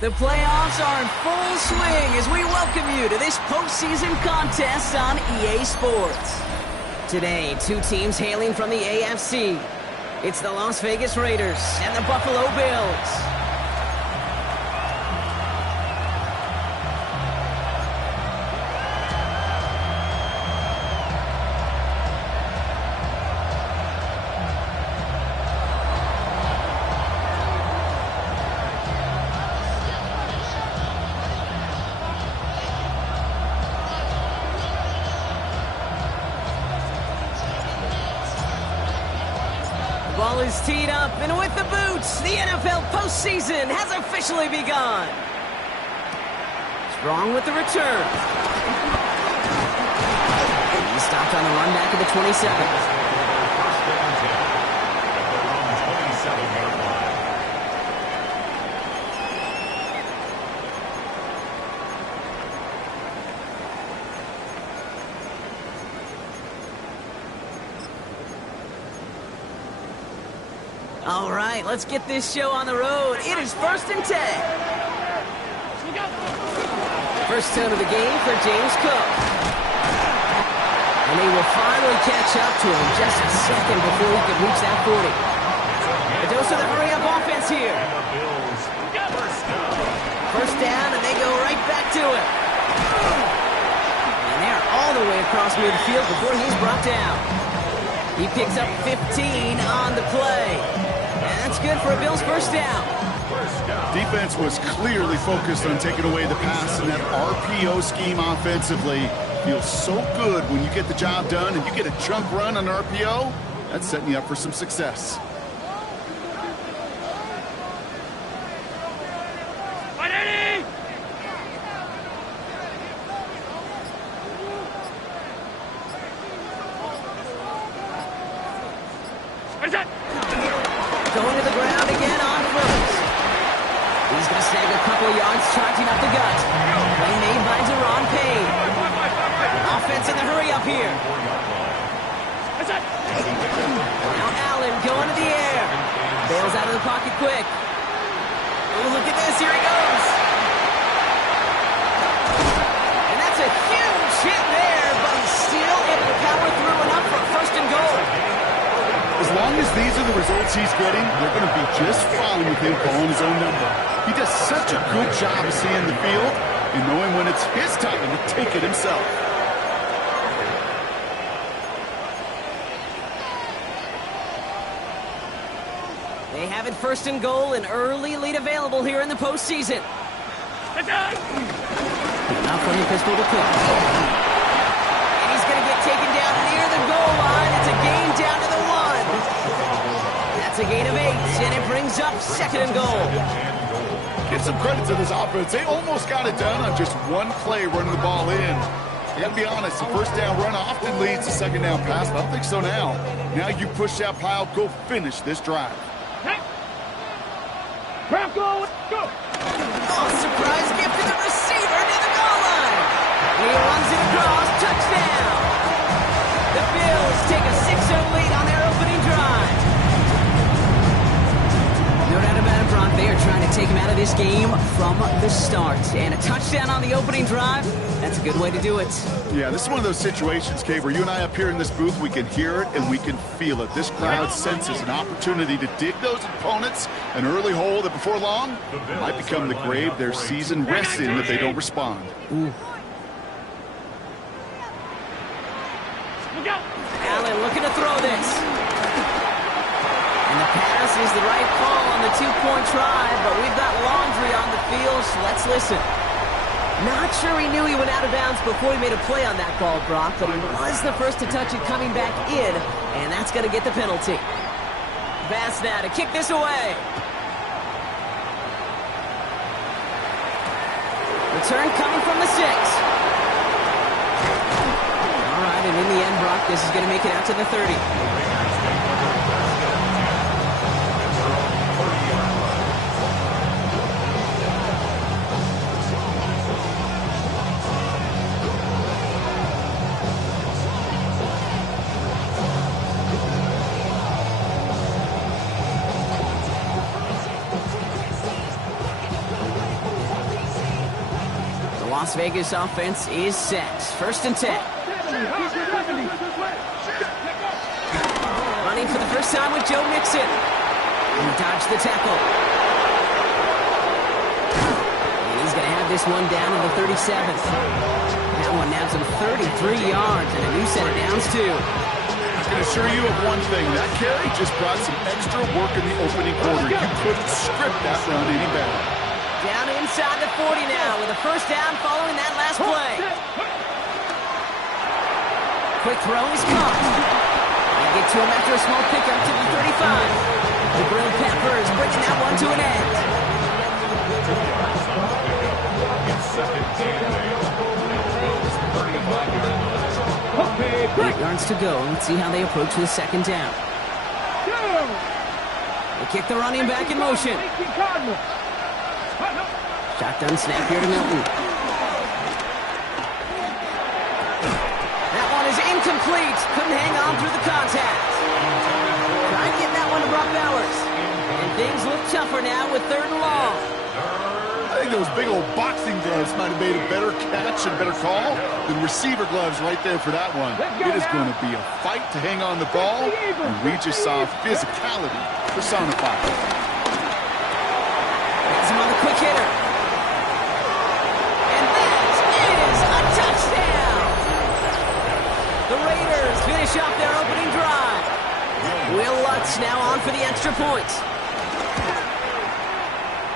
The playoffs are in full swing as we welcome you to this postseason contest on EA Sports. Today, two teams hailing from the AFC. It's the Las Vegas Raiders and the Buffalo Bills. Ball is teed up, and with the boots, the NFL postseason has officially begun. Strong with the return. He stopped on the run back at the 27. All right, let's get this show on the road. It is 1st and 10. First down of the game for James Cook. And they will finally catch up to him just a second before he can reach that 40. A dose of the hurry-up offense here. First down, and they go right back to it. And they're all the way across midfield before he's brought down. He picks up 15 on the play. That's good for a Bills first down. Defense was clearly focused on taking away the pass, and that RPO scheme offensively feels so good when you get the job done and you get a chunk run on RPO. That's setting you up for some success. Going to the ground again on first. He's going to snag a couple of yards, charging up the gut. Play made by Deron Payne. Offense in the hurry-up here. Now Allen going to the air. Bails out of the pocket quick. Oh, look at this. Here he goes. And that's a huge hit there, but he's still able to power through enough for first and goal. As long as these are the results he's getting, they're going to be just fine with him calling his own number. He does such a good job of seeing the field and knowing when it's his time to take it himself. They have it first and goal, an early lead available here in the postseason. Now from the pistol to Cook. And he's going to get taken down near the goal line. It's a gain down to the 1. That's a gain of 8, and it brings up second and goal. Give some credit to this offense. They almost got it done on just one play running the ball in. I got to be honest, the first down run often leads to second down pass, but I don't think so now. Now you push that pile, go finish this drive. Go! Oh, surprise gift to the receiver near the goal line. He runs it across, touchdown. The Bills take a 6-0 lead on their opening drive. No doubt about it, Brock. They are trying to take him out of this game from the start. And a touchdown on the opening drive, that's a good way to do it. Yeah, this is one of those situations, Kay, where you and I up here in this booth, we can hear it and we can feel it. This crowd senses an opportunity to dig those opponents an early hole that before long might become the grave their season rests in if they don't respond. Ooh. Allen looking to throw this. And the pass is the right call on the two-point try, but we've got laundry on the field, so let's listen. Not sure he knew he went out of bounds before he made a play on that ball, Brock, but he was the first to touch it coming back in, and that's going to get the penalty. Bass now to kick this away. Return coming from the 6. All right, and in the end, Brock, this is going to make it out to the 30. Las Vegas offense is set. First and 10. Running for the first time with Joe Mixon. He dodged the tackle. And he's going to have this one down in the 37th. That one nabs him 33 yards and a new set of downs, too. I can assure you of one thing. That carry just brought some extra work in the opening quarter. You couldn't script that run any better. Down inside the 40 now with a first down following that last play. Quick throw is caught. They get to him after a small pickup to the 35. The grilled pepper is bringing that one to an end. 8 yards to go. Let's see how they approach the second down. They kick the running back in motion. Shotgun snap here to Milton. That one is incomplete. Couldn't hang on through the contact. Trying to get that one to Brock Bowers. And things look tougher now with 3rd and long. I think those big old boxing gloves might have made a better catch and better call than receiver gloves right there for that one. It is going to be a fight to hang on the ball, and we just saw physicality personified. That's another quick hitter. And that is a touchdown! The Raiders finish off their opening drive. Will Lutz now on for the extra point.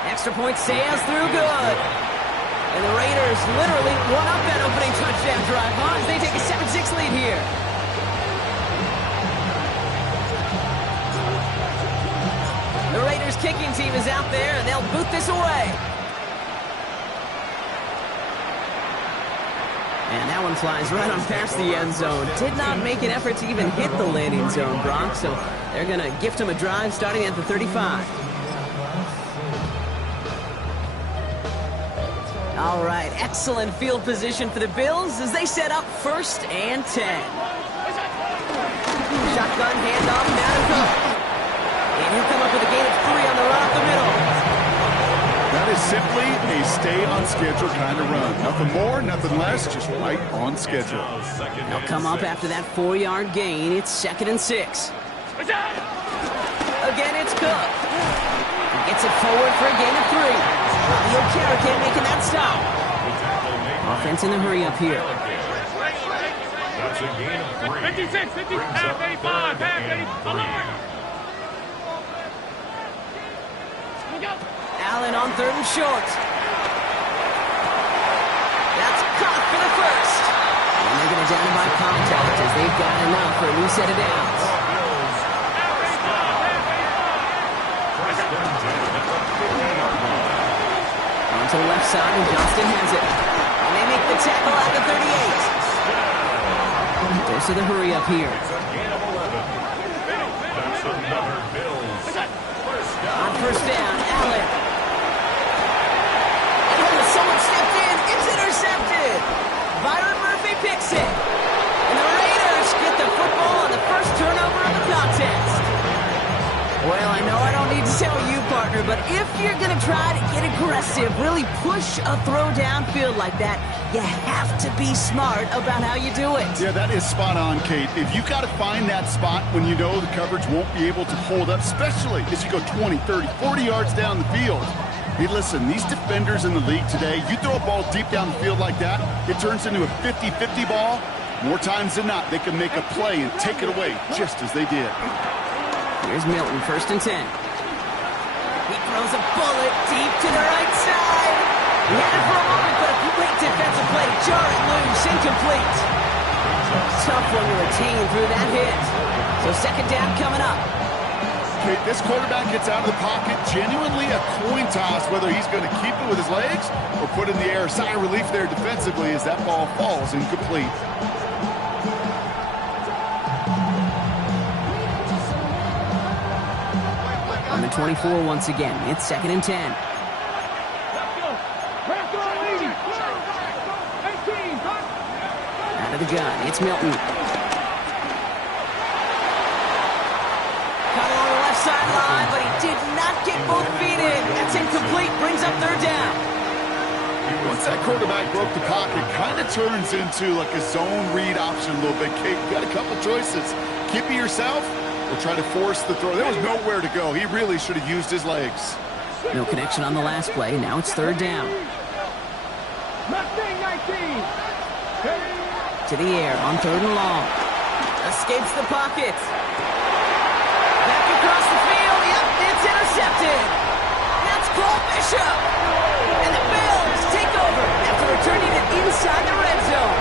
Extra point sails through good. And the Raiders literally won up that opening touchdown drive as they take a 7-6 lead here. The Raiders kicking team is out there and they'll boot this away. And that one flies right on past the end zone. Did not make an effort to even hit the landing zone, Brock. So they're going to gift him a drive starting at the 35. All right, excellent field position for the Bills as they set up 1st and 10. Shotgun handoff now to Cook. And he'll come up with a gain of 3 on the run up the middle. That is simply a stay-on-schedule kind of run. Nothing more, nothing less, just right on schedule. They'll come up after that 4-yard gain. It's 2nd and 6. Again, it's Cook. He gets it forward for a gain of 3. The O'Carroll can't make that stop. Offense in a hurry up here. That's a gain of 3. 56, 50, half 85, half 80. Allen on 3rd and short. That's caught for the first. And they're going to down him by contact as they've got enough for a new set of downs. To the left side, and Johnston has it. And they make the tackle at the 38. There's to the hurry up here. On first down, Allen. And someone stepped in. It's intercepted. Byron Murphy picks it. And the Raiders get the football on the first turnover of the contest. Well, I know I don't need to tell you, partner, but if you're going to try to get aggressive, really push a throw downfield like that, you have to be smart about how you do it. Yeah, that is spot on, Kate. If you got to find that spot when you know the coverage won't be able to hold up, especially as you go 20, 30, 40 yards down the field. Hey, listen, these defenders in the league today, you throw a ball deep down the field like that, it turns into a 50-50 ball. More times than not, they can make a play and take it away just as they did. Here's Milton, 1st and 10. He throws a bullet deep to the right side. He had it for a moment, but a great defensive play to jar it loose, incomplete. Tough one to retain through that hit. So 2nd down coming up. Okay, this quarterback gets out of the pocket, genuinely a coin toss, whether he's going to keep it with his legs or put in the air. Sigh of relief there defensively as that ball falls incomplete. On the 24 once again, it's 2nd and 10. Out of the gun, it's Milton. Caught along the left sideline, but he did not get both feet in. That's incomplete, brings up 3rd down. Once that quarterback broke the pocket, kind of turns into like a zone read option a little bit. Kate, you got a couple choices. Keep it yourself or try to force the throw. There was nowhere to go. He really should have used his legs. No connection on the last play. Now it's third down. To the air on third and long. Escapes the pocket. Back across the field. Yep, it's intercepted. That's Paul Bishop. And the Bills take over after returning it inside the red zone.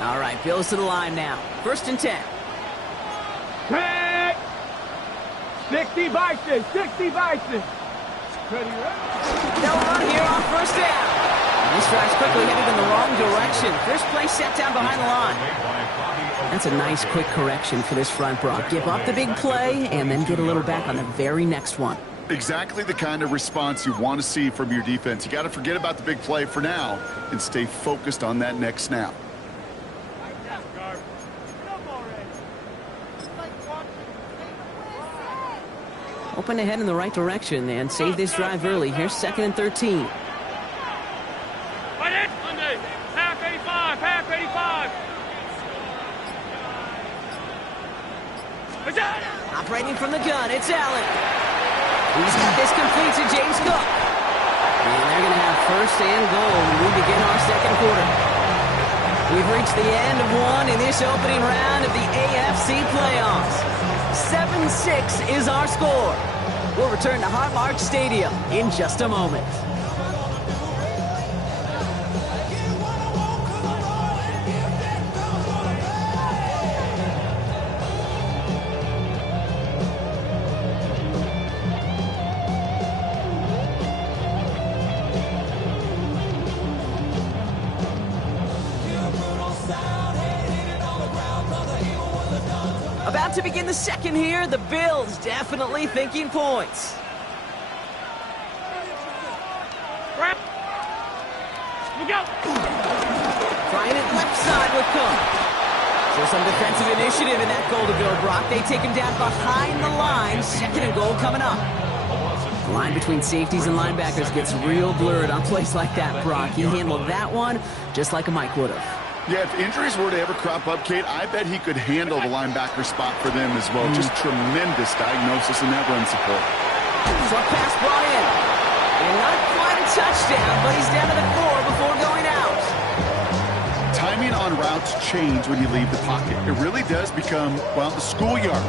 All right, Bills to the line now. First and 10. 60 Bison, 60 Bison. They'll run here on first down. And this drive's quickly headed in the wrong direction. First play set down behind the line. That's a nice quick correction for this front, Brock. Give up the big play and then get a little back on the very next one. Exactly the kind of response you want to see from your defense. You got to forget about the big play for now and stay focused on that next snap. Open ahead in the right direction and save this drive early. Here's 2nd and 13. Half 85, half 85. Operating from the gun, it's Allen. He's got this complete to James Cook. And they're going to have first and goal when we begin our second quarter. We've reached the end of one in this opening round of the AFC playoffs. 7-6 is our score. We'll return to Highmark Stadium in just a moment. About to begin the second here. The Bills definitely thinking points. Trying it left side with Cook. So some defensive initiative in that goal to go, Brock. They take him down behind the line. Second and goal coming up. The line between safeties and linebackers gets real blurred on plays like that, Brock. He handled that one just like a Mike would have. Yeah, if injuries were to ever crop up, Kate, I bet he could handle the linebacker spot for them as well. Just tremendous diagnosis in that run support. Short pass brought in. And not quite a touchdown, but he's down to the 4 before going out. Timing on routes change when you leave the pocket. It really does become, well, the schoolyard.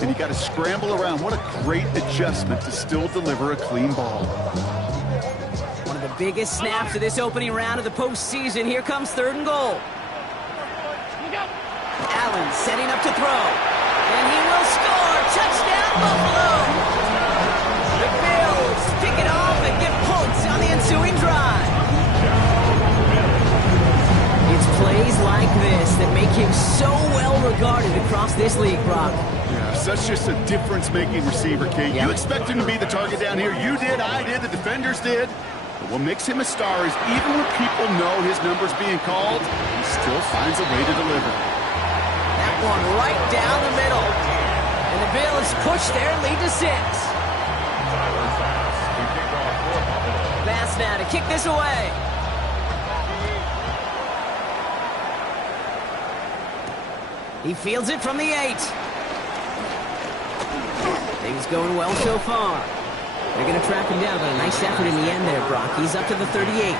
And you got to scramble around. What a great adjustment to still deliver a clean ball. One of the biggest snaps of this opening round of the postseason. Here comes third and goal. Allen setting up to throw. And he will score. Touchdown, Buffalo. The Bills pick it off and get points on the ensuing drive. It's plays like this that make him so well regarded across this league, Brock. Yeah, such just a difference-making receiver, Kate. Yeah. You expect him to be the target down here. You did, I did, the defenders did. But what makes him a star is even when people know his number's being called, he still finds a way to deliver. That one right down the middle. And the Bills push their lead to 6. Pass now to kick this away. He fields it from the 8. Things going well so far. They're going to track him down, but a nice effort in the end there, Brock. He's up to the 38.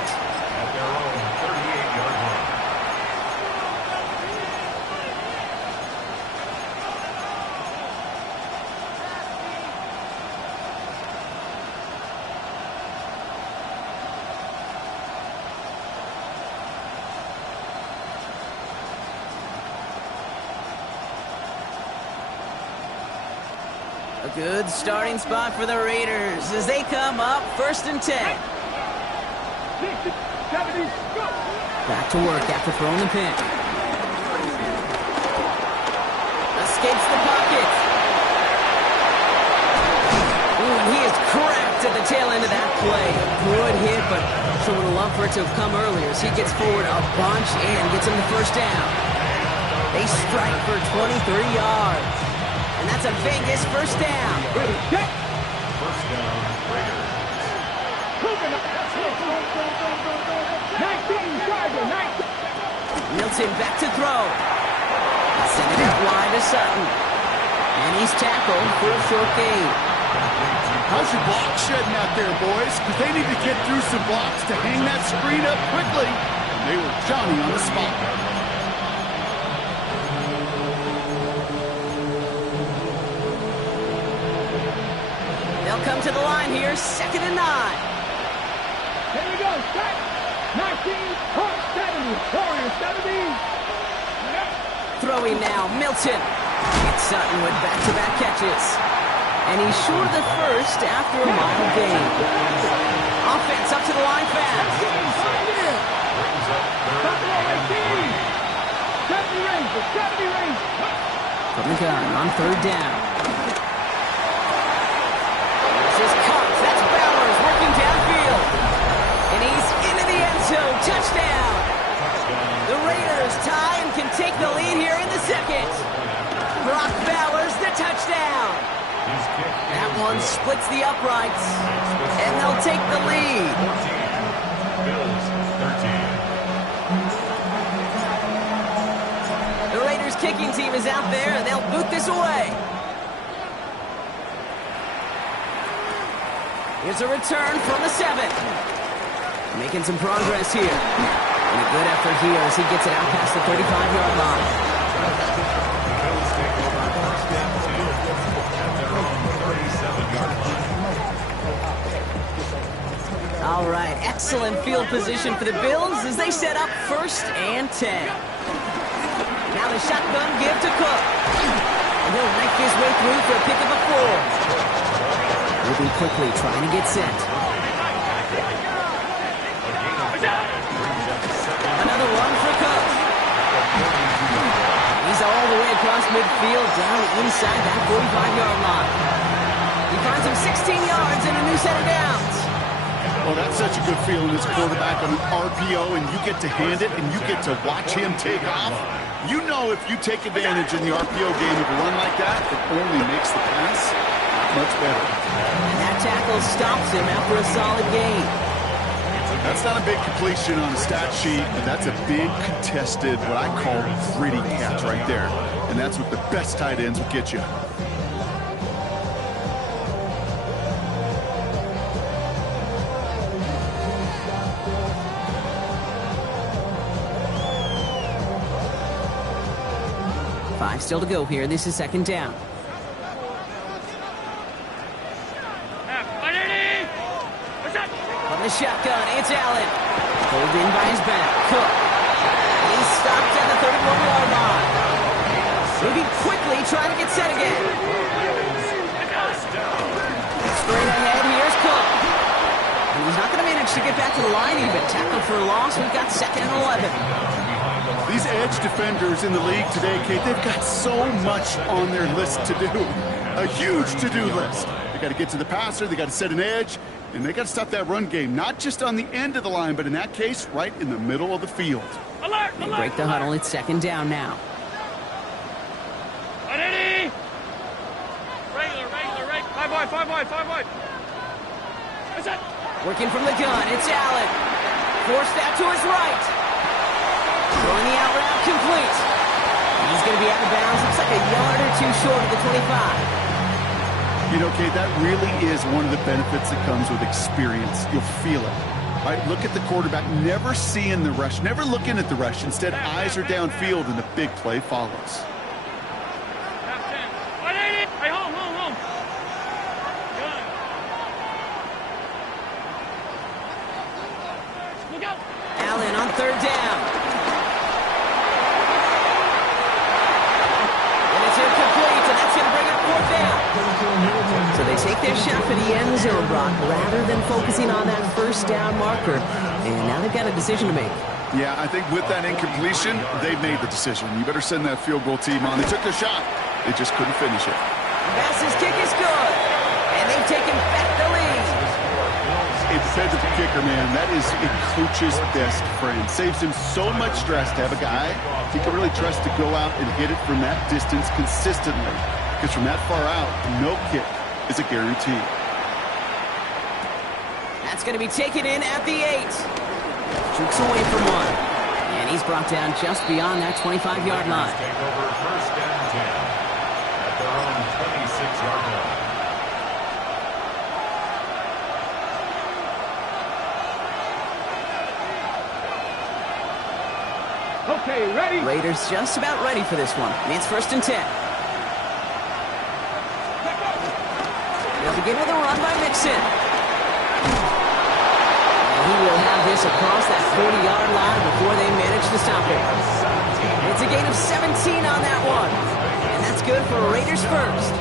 A good starting spot for the Raiders as they come up first and 10. Back to work after throwing the pick. Escapes the pocket. Ooh, and he is cracked at the tail end of that play. Good hit, but Marshall would have loved for it to have come earlier as he gets forward a bunch and gets him the first down. They strike for 20, 30 yards. And that's a Vegas first down. First down, Raiders. 19, Charger, 19. Milton back to throw. Send it out wide to Sutton. And he's tackled for a short gain. How's your block shedding out there, boys? Because they need to get through some blocks to hang that screen up quickly. And they were Johnny on the spot. They'll come to the line here, 2nd and 9. Here we go, set. 19, 70, Warriors 70. Throwing now, Milton. It's Sutton with back-to-back catches. And he's short of the first after a mile gain. Offense up to the line fast. From the gun on 3rd down. This is Cox. That's Bowers working downfield. And he's into the end zone. Touchdown. The Raiders tie and can take the lead here in the 2nd. Brock Bowers, the touchdown. That one splits the uprights, and they'll take the lead. 14. Bills, 13. The Raiders kicking team is out there, and they'll boot this away. Here's a return from the 7. Making some progress here. And a good effort here as he gets it out past the 35-yard line. Bills take over first and 10 at their own 37-yard line. All right, excellent field position for the Bills as they set up 1st and 10. Now the shotgun give to Cook. And he'll make his way through for a pick of a 4. Moving quickly, trying to get set. Another one for Cook. He's all the way across midfield, down inside that 45-yard line. He finds him 16 yards and a new set of downs. Well, that's such a good feeling as a quarterback on an RPO, and you get to hand it, and you get to watch him take off. You know if you take advantage in the RPO game of a run like that, it only makes the pass much better. And that tackle stops him after a solid gain. That's not a big completion on a stat sheet, but that's a big contested, what I call gritty catch right there. And that's what the best tight ends will get you. Five still to go here. This is 2nd down. From the shotgun, it's Allen. Pulled in by his back. Cook. He's stopped at the 31-yard line. Moving quickly, trying to get set again. Straight ahead, here's Cook. And he's not going to manage to get back to the line even. Tackle for a loss. We've got 2nd and 11. These edge defenders in the league today, Kate, they've got so much on their list to do. A huge to-do list. They got to get to the passer, they got to set an edge, and they got to stop that run game, not just on the end of the line, but in that case, right in the middle of the field. Alert, They break the huddle. It's 2nd down now. Ready? Regular. 5 wide. That's it. Working from the gun, it's Allen. Forced out to his right. Throwing the out route complete. He's going to be out of bounds. Looks like a yard or 2 short of the 25. You know, Kate, that really is one of the benefits that comes with experience. You'll feel it. Right? Look at the quarterback, never seeing the rush, never looking at the rush. Instead, eyes are downfield, and the big play follows. Hey, home. Good. Look out. Allen on 3rd down. And it's incomplete, and that's going to bring up 4th down. So they take their shot for the end zone, Brock, rather than focusing on that 1st down marker. And now they've got a decision to make. Yeah, I think with that incompletion, they made the decision. You better send that field goal team on. They took their shot. They just couldn't finish it. Bass's kick is good. And they've taken back the lead. It Said to the kicker, man, that is a coach's best friend. Saves him so much stress to have a guy he can really trust to go out and hit it from that distance consistently. Because from that far out, no kick is a guarantee. That's going to be taken in at the 8. Jukes away from one. And he's brought down just beyond that 25-yard line. Take over first and 10 at their own 26-yard line. Okay, ready? Raiders just about ready for this one. And it's first and 10. They'll begin with a run by Mixon. And he will have this across that 40-yard line before they manage to stop it. It's a gain of 17 on that one. And that's good for Raiders first.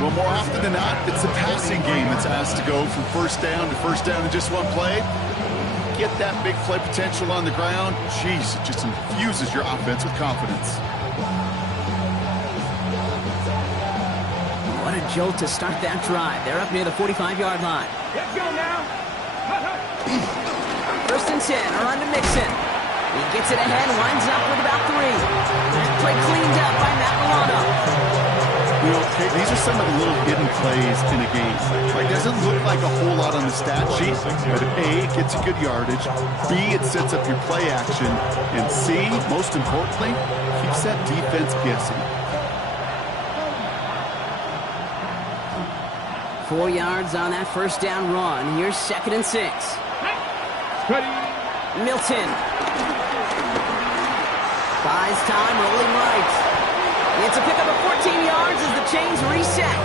Well, more often than not, it's the passing game that's asked to go from first down in just one play. Get that big play potential on the ground, jeez, it just infuses your offense with confidence. What a jolt to start that drive. They're up near the 45-yard line. Let's go now. First and 10, a run to Mixon. He gets it ahead, winds up with about 3. That play cleaned up by Matt Milano. You know, Kate, these are some of the little hidden plays in a game. It doesn't look like a whole lot on the stat sheet, but A, it gets you good yardage, B, it sets up your play action, and C, most importantly, keeps that defense guessing. 4 yards on that first down run. Here's second and 6. Ready? Milton. Buys time, rolling right. It's a pickup of 14 yards as the chains reset.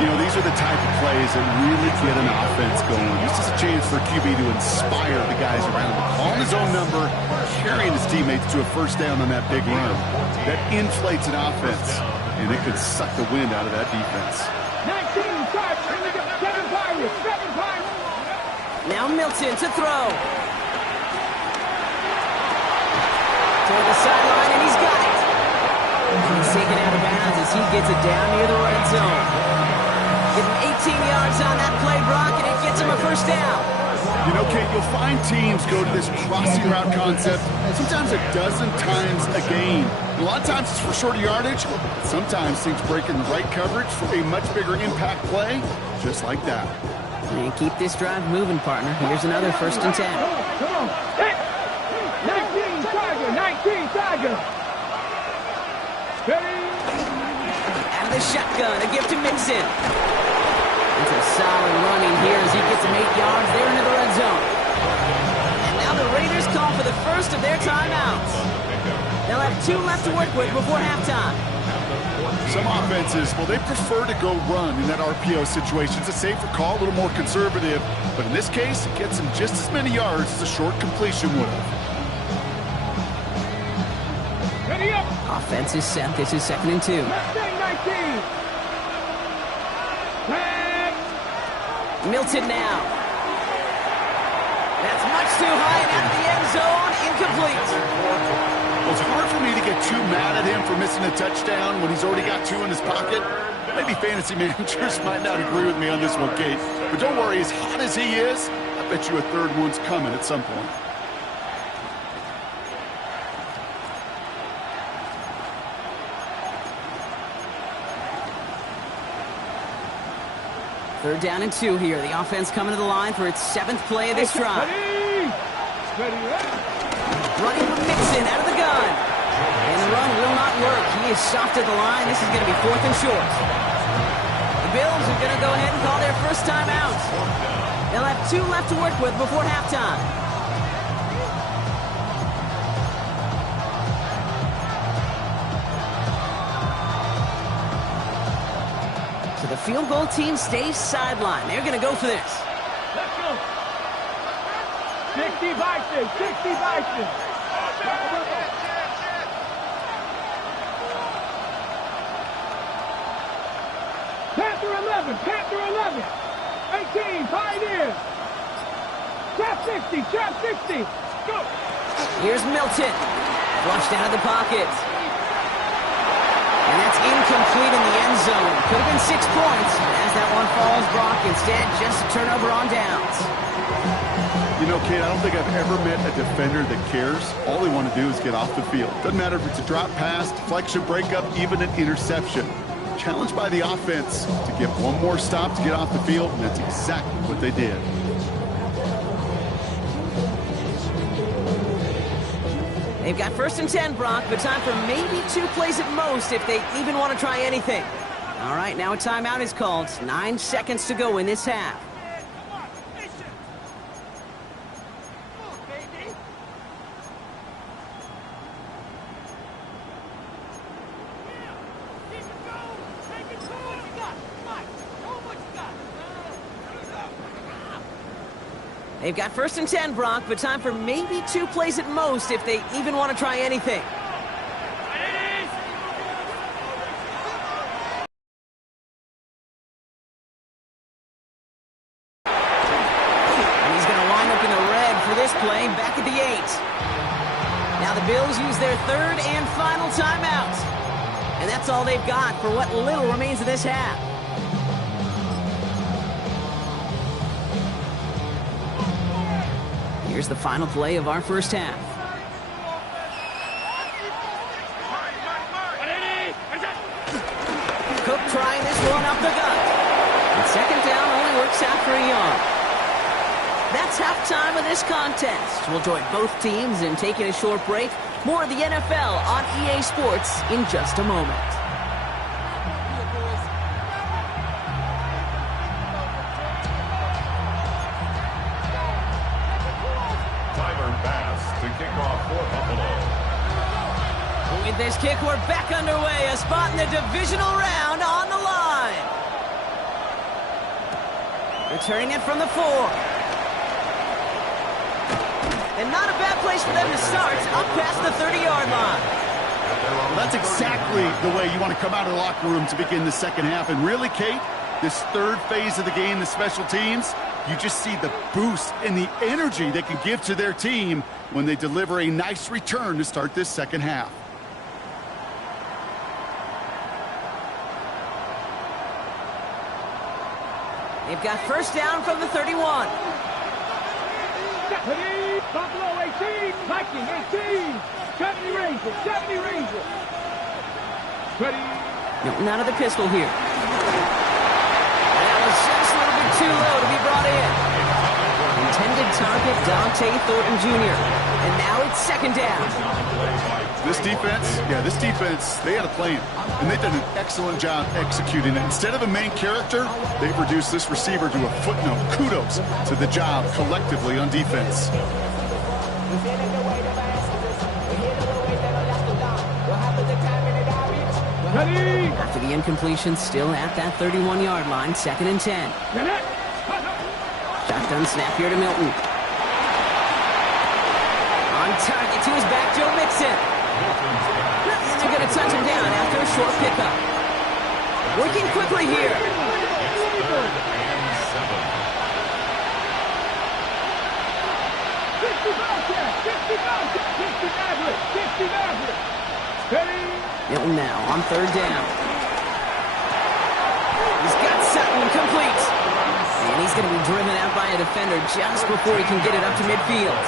You know, these are the type of plays that really get an offense going. This is a chance for QB to inspire the guys around him. Calling his own number, carrying his teammates to a first down on that big run. That inflates an offense, and it could suck the wind out of that defense. 19, 7 Pirates, 7 Pirates. Now Milton to throw. Toward the sideline, and he's got it. He's taken out of bounds as he gets it down near the red zone. Give him 18 yards on that play, Brock, and it gets him a first down. You know, Kate, you'll find teams go to this crossing route concept sometimes a dozen times a game. A lot of times it's for shorter yardage. Sometimes things break in the right coverage for a much bigger impact play, just like that. And keep this drive moving, partner. Here's another first and 10. Come on. Hey. 19 Tiger, 19 Tiger. Ready? Out of the shotgun, a gift to Mixon. It's a solid running here as he gets him 8 yards there into the red zone. And now the Raiders call for the first of their timeouts. They'll have 2 left to work with before halftime. Some offenses, well, they prefer to go run in that RPO situation. It's a safer call, a little more conservative. But in this case, it gets them just as many yards as a short completion would have. Ready up. Offense is set. This is second and 2. Left thing, 19. Flag. Milton now. That's much too high and out of the end zone. Incomplete. Well, it's hard for me to get too mad at him for missing a touchdown when he's already got 2 in his pocket. Maybe fantasy managers might not agree with me on this one, Kate. But don't worry, as hot as he is, I bet you a third one's coming at some point. Third down and 2 here. The offense coming to the line for its 7th play of this drive. Ready. Ready. Running from Mixon out of the gun. And the run will not work. He is soft at the line. This is going to be 4th and short. The Bills are going to go ahead and call their first timeout. They'll have 2 left to work with before halftime. So the field goal team stays sidelined. They're going to go for this. Let's go. 60 Vikings, 60 Vikings. Panther 11, Panther 11. 18, Pioneers. Trap 60, Trap 60. Go. Here's Milton. Flushed out of the pocket. And that's incomplete in the end zone. Could have been 6 points. As that one falls, Brock, instead just a turnover on downs. You know, Kate, I don't think I've ever met a defender that cares. All they want to do is get off the field. Doesn't matter if it's a drop pass, deflection, breakup, even an interception. Challenged by the offense to get one more stop to get off the field, and that's exactly what they did. They've got 1st and 10, Brock, but time for maybe 2 plays at most if they even want to try anything. All right, now a timeout is called. 9 seconds to go in this half. They've got 1st and 10, Brock, but time for maybe 2 plays at most if they even want to try anything. And he's going to line up in the red for this play, back at the 8. Now the Bills use their 3rd and final timeout. And that's all they've got for what little remains of this half. Here's the final play of our first half. Cook trying this one up the gut. And 2nd down only works out for a yard. That's halftime of this contest. We'll join both teams in taking a short break. More of the NFL on EA Sports in just a moment. With this kick, we're back underway. A spot in the divisional round on the line. Returning it from the 4. And not a bad place for them to start, up past the 30-yard line. Well, that's exactly the way you want to come out of the locker room to begin the second half. And really, Kate, this 3rd phase of the game, the special teams, you just see the boost and the energy they can give to their team when they deliver a nice return to start this second half. They've got 1st down from the 31. Buffalo 18, Viking 18, 70 Rangers, 70 Rangers. Milton out of the pistol here. That was just a little bit too low to be brought in. Intended target, Dante Thornton Jr. And now it's 2nd down. This defense, they had a plan. And they've done an excellent job executing it. Instead of a main character, they've reduced this receiver to a footnote. Kudos to the job collectively on defense. After the incompletion, still at that 31-yard line, 2nd and 10. Shotgun snap here to Milton. On target to his back, Joe Mixon. And they're going to touch him down after a short pickup. Working quickly here. Milton now on 3rd down. He's got Sutton complete. And he's going to be driven out by a defender just before he can get it up to midfield.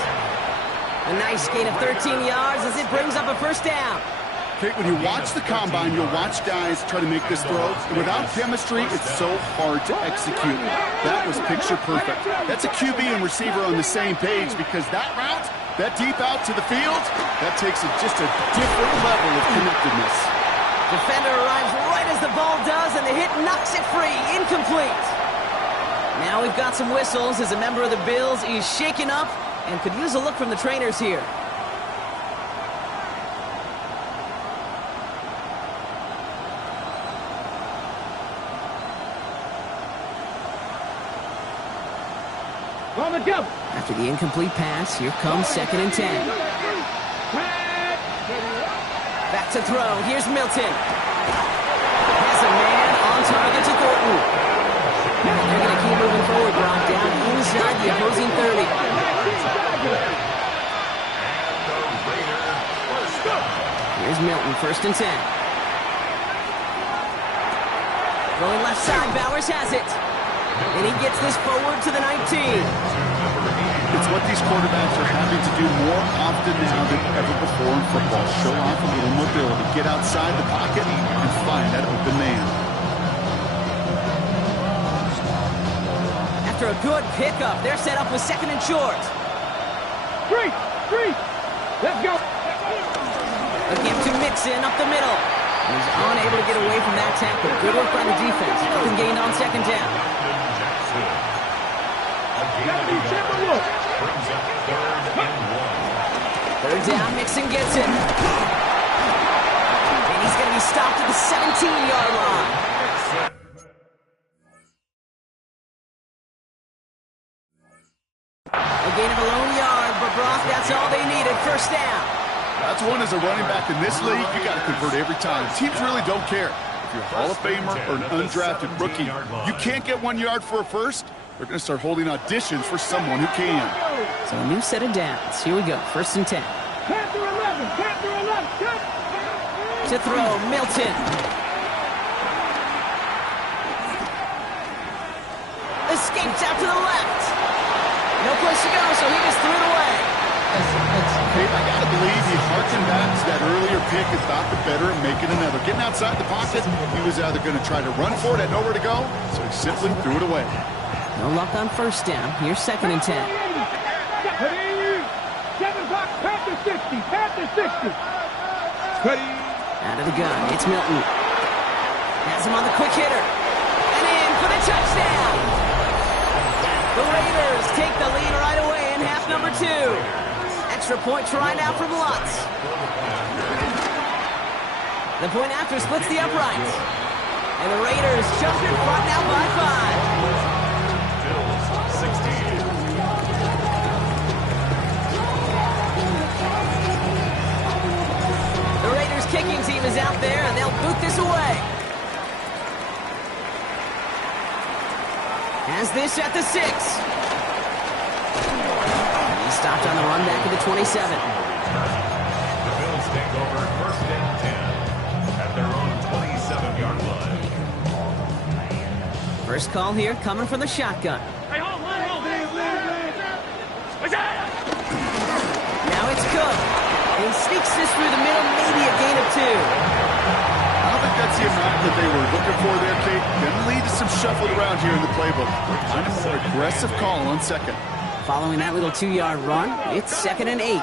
A nice gain of 13 yards as it brings up a 1st down. Kate, when you watch the combine, you'll watch guys try to make this throw. And without chemistry, it's so hard to execute. That was picture perfect. That's a QB and receiver on the same page because that route, that deep out to the field, that takes just a different level of connectedness. Defender arrives right as the ball does, and the hit knocks it free. Incomplete. Now we've got some whistles as a member of the Bills is shaken up and could use a look from the trainers here. On the double. After the incomplete pass, here comes 2nd and 10. Back to throw. Here's Milton. Has a man on target to Thornton. They're going to keep moving forward, Brock, down inside the opposing 30. Here's Milton, 1st and 10. Going left side, Bowers has it. And he gets this forward to the 19. It's what these quarterbacks are having to do more often now than ever before in football. Show off a little mobility, get outside the pocket, and find that open man. After a good pickup, they're set up with second and short. Three. Let's go. Again to Mixon up the middle. He's unable to get away from that tackle. Good work by the defense. Nothing gained on second down. Third down, Mixon gets it. And he's going to be stopped at the 17-yard line. A gain of a lone yard, but Brock, that's all they needed. First down. That's one as a running back in this league, you got to convert every time. Teams really don't care. If you're a Hall of Famer or an undrafted rookie, you can't get 1 yard for a first. They're going to start holding auditions for someone who can. So a new set of downs. Here we go. First and 10. Panther 11. Cut. To throw, Milton. Escapes out to the left. No place to go, so he just threw it away. Hey, I got to believe he harkened back to that earlier pick and thought the better and making another. Getting outside the pocket, he was either going to try to run for it, had nowhere to go, so he simply threw it away. No luck on first down. Here's second and 10. 7 o'clock, Panther 60. Out of the gun, it's Milton. Has him on the quick hitter. And in for the touchdown. The Raiders take the lead right away in half number 2. Extra point try now from Lutz. The point after splits the uprights. And the Raiders jump in front now by 5. 16. The Raiders kicking team is out there, and they'll boot this away. Has this at the 6. He stopped on the run back at the 27. The Bills take over first and 10 at their own 27-yard line. First call here coming from the shotgun. Now it's Cook. And he sneaks this through the middle, maybe a gain of 2. I don't think that's the amount that they were looking for there, Kate. Going to lead to some shuffled around here in the playbook. Kind of more aggressive call on second. Following that little 2-yard run, it's second and 8.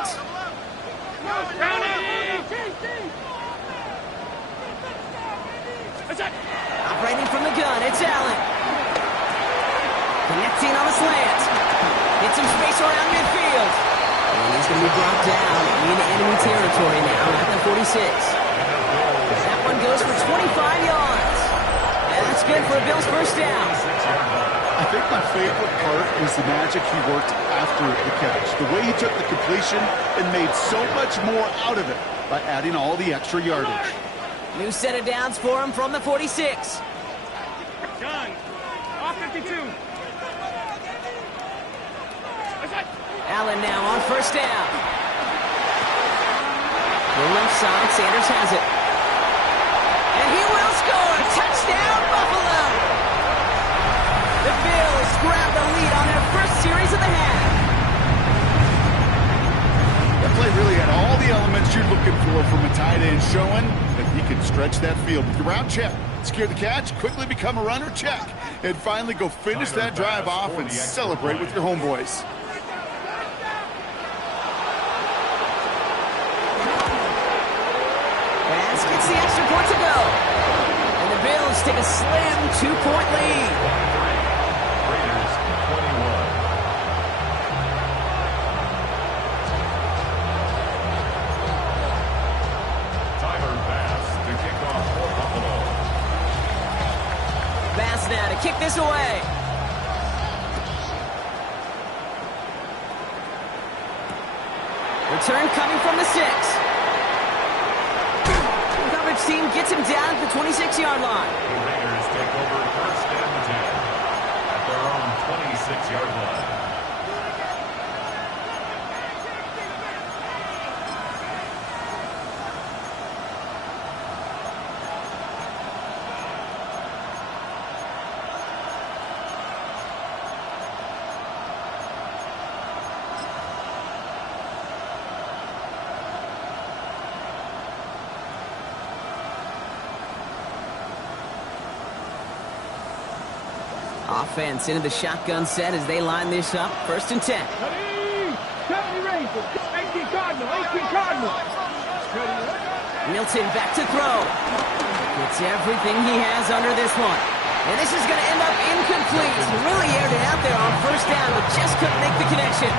Operating from the gun, it's Allen. Connecting on the slant. Gets some space around midfield. And he's going to be brought down in enemy territory now at the 46. That one goes for 25 yards. And that's good for a Bills first down. I think my favorite part is the magic he worked after the catch. The way he took the completion and made so much more out of it by adding all the extra yardage. New set of downs for him from the 46. Done. Off 52. Allen now on first down. The left side, Sanders has it. And he will score! Touchdown, Buffalo! The Bills grab the lead on their first series of the half. That play really had all the elements you're looking for from a tight end, showing that he can stretch that field with the route check. Secure the catch, quickly become a runner, check. And finally go finish that drive off and celebrate with your homeboys. Bass gets the extra point to go. And the Bills take a slim 2-point lead. Raiders 21. Tyler Bass to kick off for Buffalo. Bass now to kick this away. Return coming from the 6. Coverage team gets him down at the 26-yard line. The Raiders take over first and 10 at their own 26-yard line. Offense into the shotgun set as they line this up. 1st and 10. 70 Rangers. 18 Cardinal. 18 Cardinal. Milton back to throw. Gets everything he has under this one. And this is going to end up incomplete. He really aired it out there on 1st down, but just couldn't make the connection.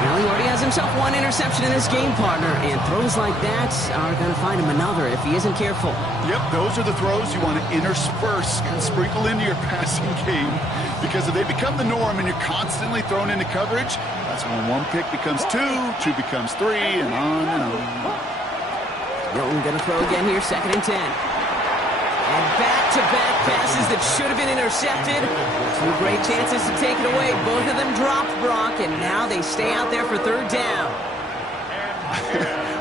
Well, he already has himself 1 interception in this game, partner, and throws like that are going to find him another if he isn't careful. Yep, those are the throws you want to intersperse and sprinkle into your passing game, because if they become the norm and you're constantly thrown into coverage, that's when 1 pick becomes 2, 2 becomes 3, and on and on. Milton going to throw again here, 2nd and 10. And back-to-back passes that should have been intercepted. 2 great chances to take it away. Both of them dropped, Brock, and now they stay out there for 3rd down.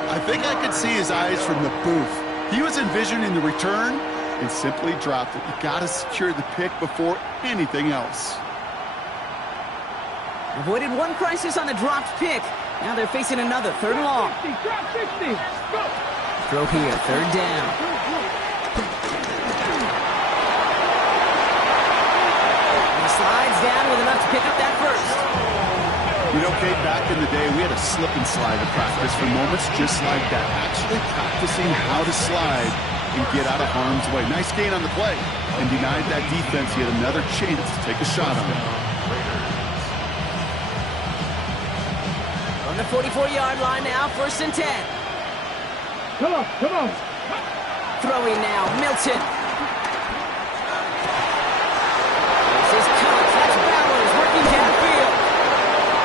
I think I could see his eyes from the booth. He was envisioning the return and simply dropped it. You got to secure the pick before anything else. Avoided 1 crisis on the dropped pick. Now they're facing another 3rd and long. 60. Go. Throw here, 3rd down. Slides down with enough to pick up that 1st. You know, Kate, back in the day, we had a slip and slide to practice for moments just like that. Actually practicing how to slide and get out of harm's way. Nice gain on the play, and denied that defense yet another chance to take a shot on it. On the 44-yard line now, 1st and 10. Come on. Throwing now, Milton. This is Cox, that's Bowers working downfield.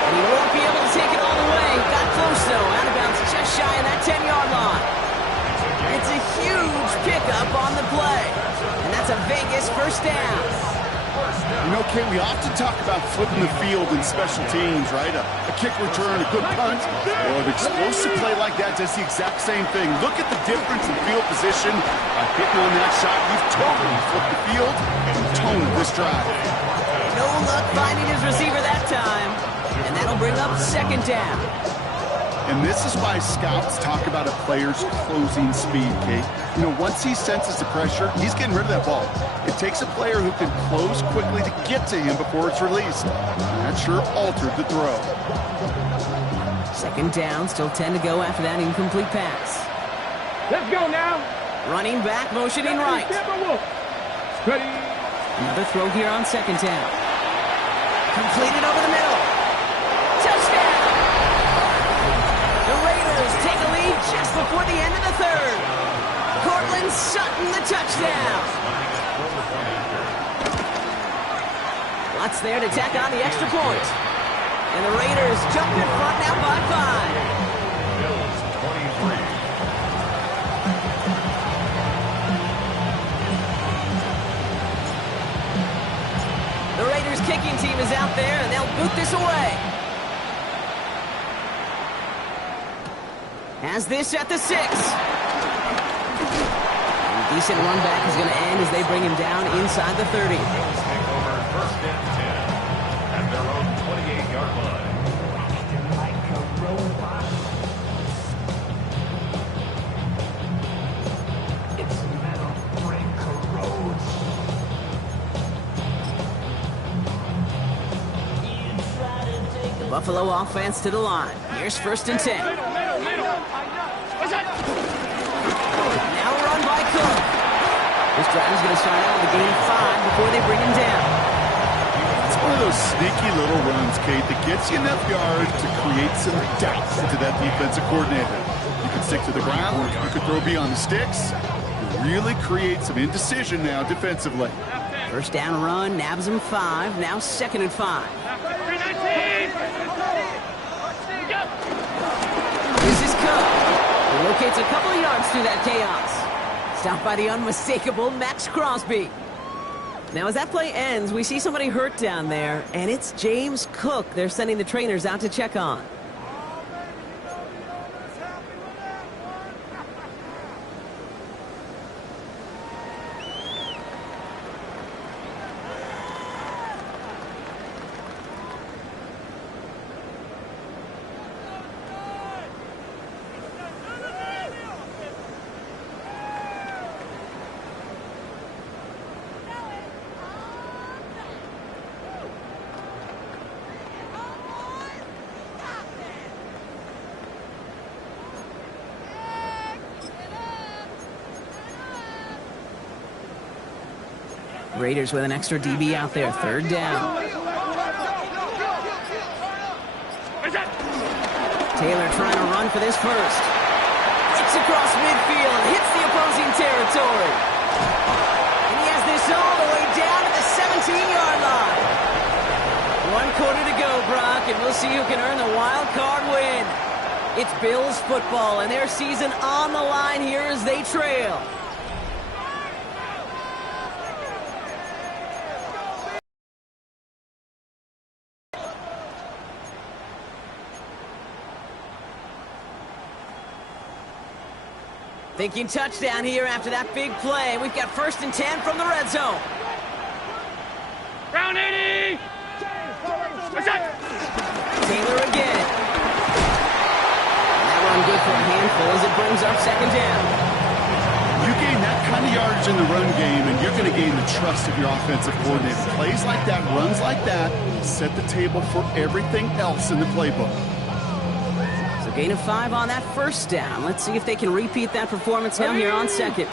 And he won't be able to take it all the way. Got close though, out of bounds just shy of that 10-yard line. It's a huge pickup on the play. And that's a Vegas 1st down. You know, Kate, we often talk about flipping the field in special teams, right? A kick return, a good punt. Well, an explosive play like that does the exact same thing. Look at the difference in field position. By hitting on that shot, you've totally flipped the field and toned this drive. No luck finding his receiver that time. And that'll bring up 2nd down. And this is why scouts talk about a player's closing speed, Kate. You know, once he senses the pressure, he's getting rid of that ball. It takes a player who can close quickly to get to him before it's released. And that sure altered the throw. 2nd down, still 10 to go after that incomplete pass. Let's go now. Running back, motioning right. Ready. Another throw here on 2nd down. Completed over the middle. Touchdown! The Raiders take a lead just before the end of the 3rd. Cortland Sutton the touchdown. Lutz there to tack on the extra point. And the Raiders jump in front now by 5. The Raiders kicking team is out there, and they'll boot this away. Has this at the 6. A decent run back is going to end as they bring him down inside the 30. Take over 1st and 10 at their own 28-yard line. Buffalo offense to the line. Here's 1st and 10. Now run by Cook. This drive is going to start out with a gain of 5 before they bring him down. It's one of those sneaky little runs, Kate, that gets you enough yards to create some doubt into that defensive coordinator. You can stick to the ground, you can throw beyond the sticks. You really create some indecision now defensively. 1st down run, nabs him 5. Now 2nd and 5. This is Cook. He locates a couple of yards through that chaos. Stopped by the unmistakable Max Crosby. Now, as that play ends, we see somebody hurt down there, and it's James Cook they're sending the trainers out to check on. Raiders with an extra DB out there, third down. Taylor trying to run for this first. Breaks across midfield, hits the opposing territory. And he has this all the way down to the 17-yard line. 1 quarter to go, Brock, and we'll see who can earn the wild card win. It's Bills football, and their season on the line here as they trail. Thinking touchdown here after that big play. We've got 1st and 10 from the red zone. Round 80! Taylor again. That run good for a handful as it brings up 2nd down. You gain that kind of yardage in the run game, and you're going to gain the trust of your offensive coordinator. Plays like that, runs like that, set the table for everything else in the playbook. So gain of 5 on that 1st down. Let's see if they can repeat that performance now here on 2nd.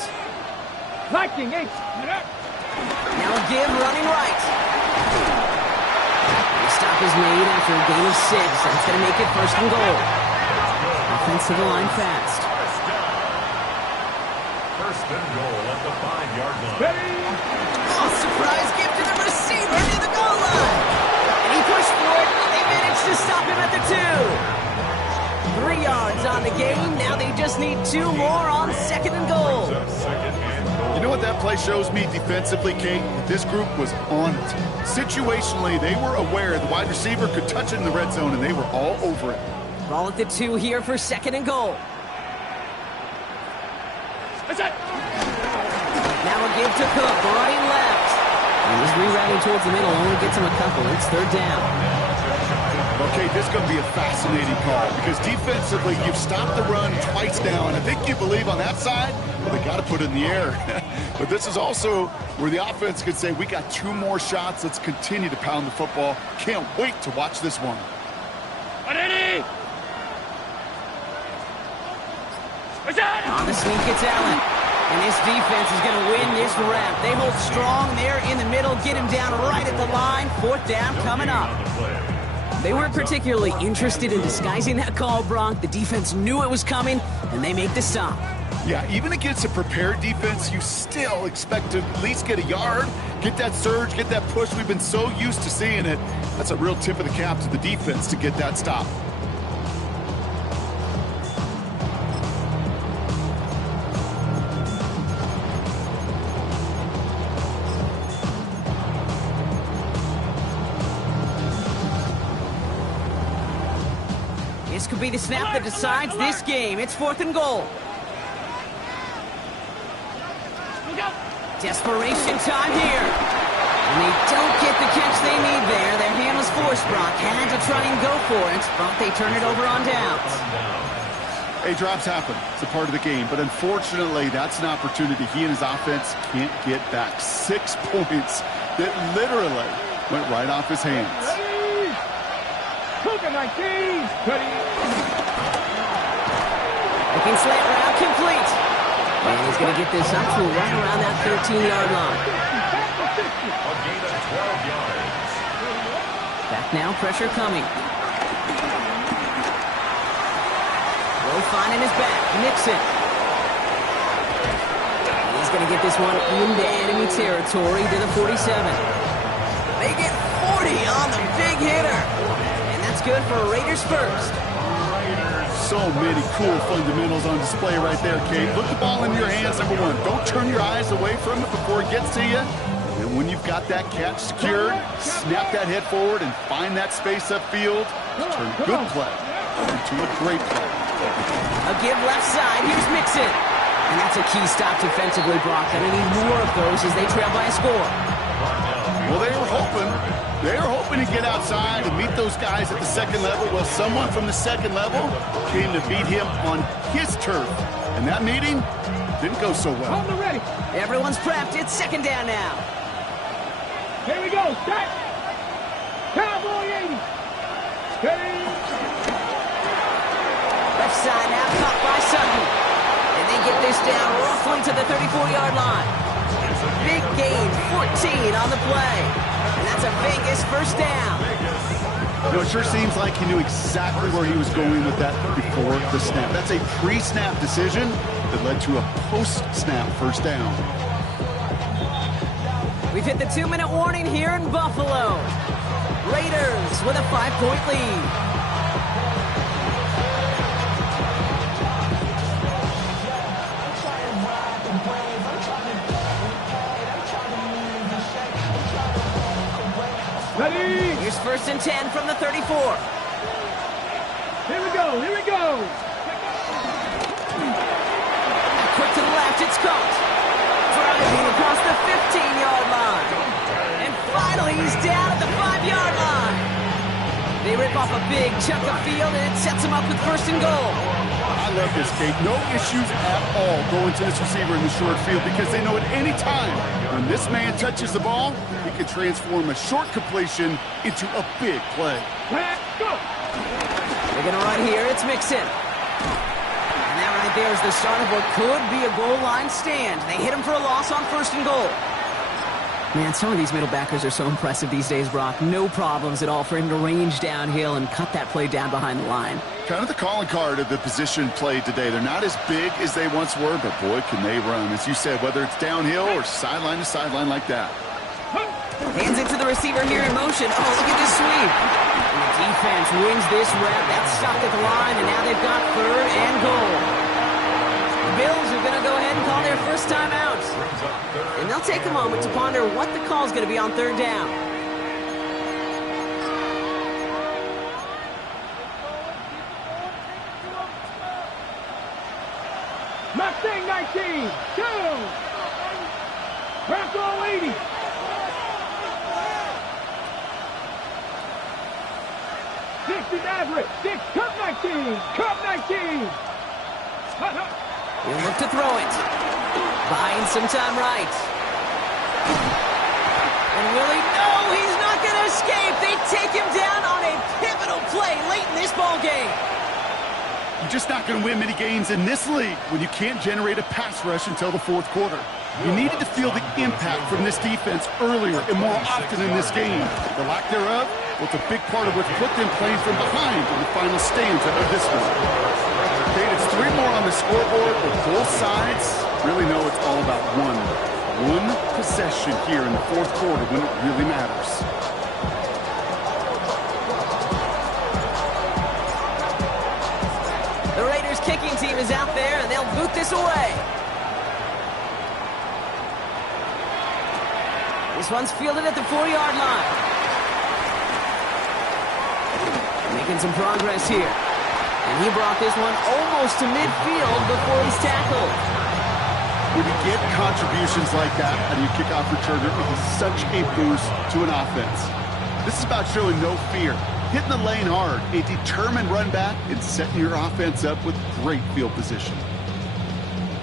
Viking, 8. Now a give running right. The stop is made after a gain of 6. That's going to make it 1st and goal. Offense to the line fast. 1st and goal at the 5-yard line. Oh, surprise gift to the receiver near the goal line. And he pushed for it, but they managed to stop him at the 2. 3 yards on the game. Now they just need 2 more on 2nd and goal. You know what that play shows me defensively, Kate? This group was on it. Situationally, they were aware the wide receiver could touch it in the red zone, and they were all over it. Ball at the 2 here for 2nd and goal. Now a give to Cook, running left. And he's rerouting towards the middle, only gets him a couple. It's 3rd down. Okay, this is going to be a fascinating call because defensively, you've stopped the run twice now, and I think you believe on that side, well, they got to put it in the air. But this is also where the offense could say, we got 2 more shots. Let's continue to pound the football. Can't wait to watch this one. On the sneak, it's Allen. And this defense is going to win this rep. They hold strong there in the middle, get him down right at the line. 4th down coming up. They weren't particularly interested in disguising that call, Bronk. The defense knew it was coming, and they make the stop. Yeah, even against a prepared defense, you still expect to at least get a yard, get that surge, get that push. We've been so used to seeing it. That's a real tip of the cap to the defense to get that stop. This could be the snap that decides this game. It's 4th and goal. Desperation time here. And they don't get the catch they need there. Their hand was forced, Brock. Had to try and go for it, but they turn it over on downs. Hey, drops happen. It's a part of the game. But unfortunately, that's an opportunity he and his offense can't get back. 6 points that literally went right off his hands. Cooker 19. Looking slant route complete. And he's going to get this up to right around that 13-yard line. A gain of 12 yards. Back now, pressure coming. Low finding his back. Nixon. He's going to get this one into enemy territory to the 47. They get 40 on the big hitter. And that's good for Raiders first. So many cool fundamentals on display right there, Kate. Put the ball in your hands, number 1. Don't turn your eyes away from it before it gets to you. And when you've got that catch secured, snap that head forward and find that space upfield. Turn a good play into a great play. A give left side. Here's Mixon. And that's a key stop defensively, Brock. They need more of those as they trail by a score. Well, they were hoping to get outside and meet those guys at the 2nd level. Well, someone from the 2nd level came to beat him on his turf. And that meeting didn't go so well. Hold the ready. Everyone's prepped. It's 2nd down now. Here we go. Set. Cowboy 80. Steady. Left side now caught by Sutton. And they get this down roughly to the 34-yard line. Big gain, 14 on the play. And that's a Vegas first down. You know, it sure seems like he knew exactly where he was going with that before the snap. That's a pre-snap decision that led to a post-snap first down. We've hit the 2-minute warning here in Buffalo. Raiders with a 5-point lead. Ready? Here's 1st and 10 from the 34. Here we go, here we go. Quick to the left, it's caught. Driving across the 15-yard line. And finally, he's down at the 5-yard line. They rip off a big chunk of field, and it sets him up with 1st and goal. I love this, Kate. No issues at all going to this receiver in the short field because they know at any time when this man touches the ball, he can transform a short completion into a big play. Let's go. They're going to run here. It's Mixon. And that right there is the start of what could be a goal line stand. They hit him for a loss on 1st and goal. Man, some of these middle backers are so impressive these days, Brock. No problems at all for him to range downhill and cut that play down behind the line. Kind of the calling card of the position played today. They're not as big as they once were, but boy, can they run. As you said, whether it's downhill or sideline to sideline like that. Hands it to the receiver here in motion. Oh, look at this sweep. And the defense wins this rep. That's stopped at the line, and now they've got 3rd and goal. The Bills are going to go ahead and call their first time out. And they'll take a moment to ponder what the call is going to be on 3rd down. Mustang 19, 2. Bronco 80. Six is average. 6, Cup 19. Cup 19. He'll look to throw it. Buying some time right. And will he? No, he's not going to escape. They take him down on a pivotal play late in this ball game. You're just not going to win many games in this league when you can't generate a pass rush until the 4th quarter. You needed to feel the impact from this defense earlier and more often in this game. The lack thereof was a big part of what put them playing from behind in the final stanza of this one. Okay, it's 3 more on the scoreboard, but both sides really know it's all about one possession here in the 4th quarter when it really matters. The Raiders kicking team is out there, and they'll boot this away. This one's fielded at the 4-yard line. Making some progress here. And he brought this one almost to midfield before he's tackled. When you get contributions like that out of your kickoff returner, it is such a boost to an offense. This is about showing no fear, hitting the lane hard, a determined run back, and setting your offense up with great field position.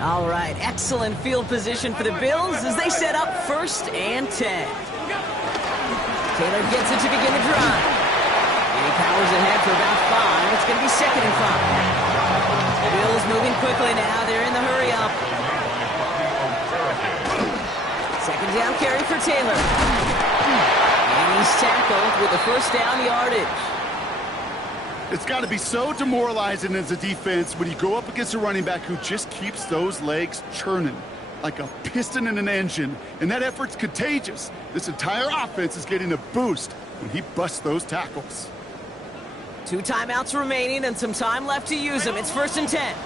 All right, excellent field position for the Bills as they set up 1st and 10. Taylor gets it to begin the drive. And he powers ahead for about 5. It's going to be 2nd and 5. The Bills moving quickly now. They're in the hurry up. 2nd down carry for Taylor. And he's tackled with the 1st down yardage. It's got to be so demoralizing as a defense when you go up against a running back who just keeps those legs churning like a piston in an engine, and that effort's contagious. This entire offense is getting a boost when he busts those tackles. 2 timeouts remaining and some time left to use them. It's 1st and 10.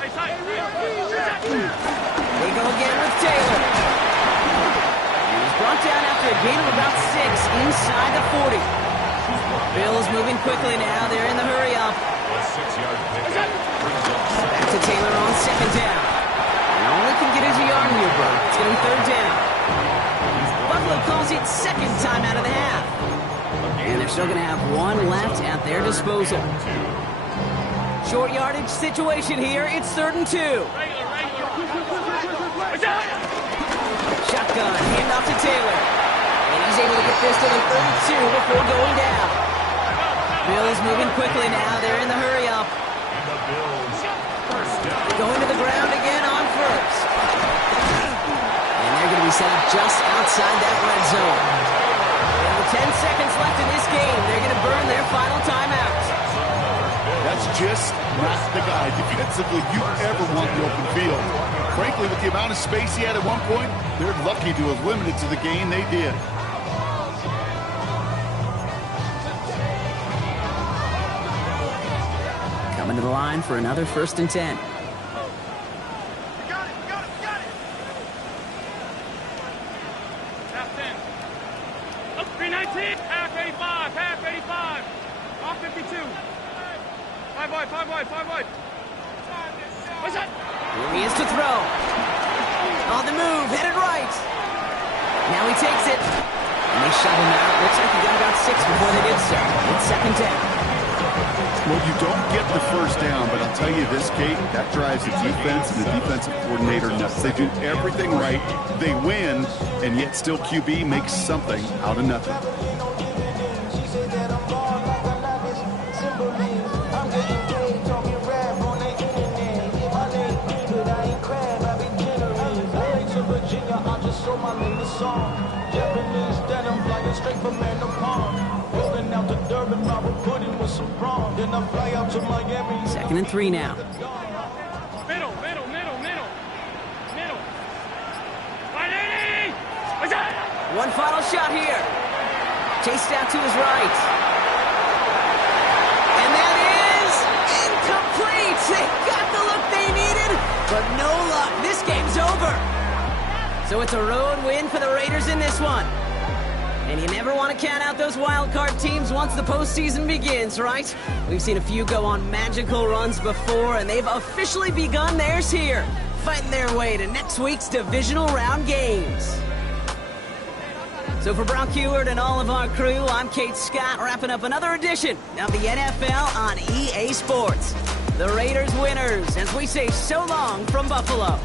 They go again with Taylor. He's brought down after a gain of about 6 inside the 40. Bills moving quickly now. They're in the hurry up. Back to Taylor on 2nd down. And only can get his yard here, bro. It's going to be 3rd down. Buffalo calls it 2nd time out of the half. And they're still going to have 1 left at their disposal. Short yardage situation here. It's 3rd and 2. Shotgun, hand off to Taylor. And he's able to get this to the 32 before going down. Bills moving quickly now. They're in the hurry up. Going to the ground again on 1st. And they're going to be be set up just outside that red zone. And with 10 seconds left in this game, they're going to burn their final timeout. That's just not the guy defensively you ever want in the open field. Frankly, with the amount of space he had at one point, they're lucky to have limited to the gain they did. Coming to the line for another 1st and 10. Half 10. Up 319. Half 85. Half 85. Off 52. 5 wide. 5 wide. 5 wide. What's that? Here he is to throw. On the move, headed right. Now he takes it. And they shove him out. Looks like he got about 6 before they did so. It's 2nd down. Well, you don't get the 1st down, but I'll tell you this, Kate, that drives the defense and the defensive coordinator nuts. They do everything right, they win, and yet still QB makes something out of nothing. Second and 3 now. Middle. 580. What's that? One final shot here. Chased out to his right. And that is incomplete. They got the look they needed, but no luck. This game's over. So it's a road win for the Raiders in this one. And you never want to count out those wild card teams once the postseason begins, right? We've seen a few go on magical runs before, and they've officially begun theirs here, fighting their way to next week's divisional round games. So for Brock Heward and all of our crew, I'm Kate Scott, wrapping up another edition of the NFL on EA Sports. The Raiders winners, as we say so long from Buffalo.